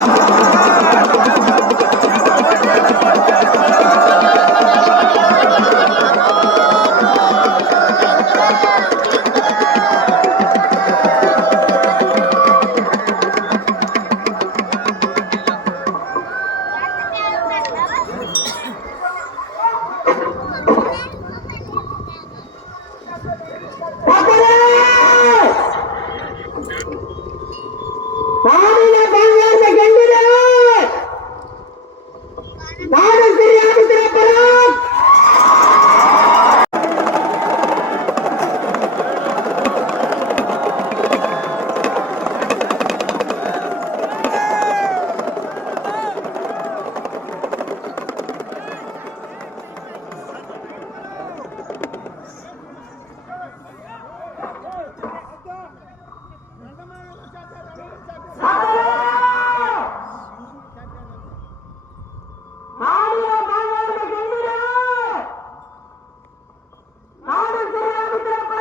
Amen. பாடத்தை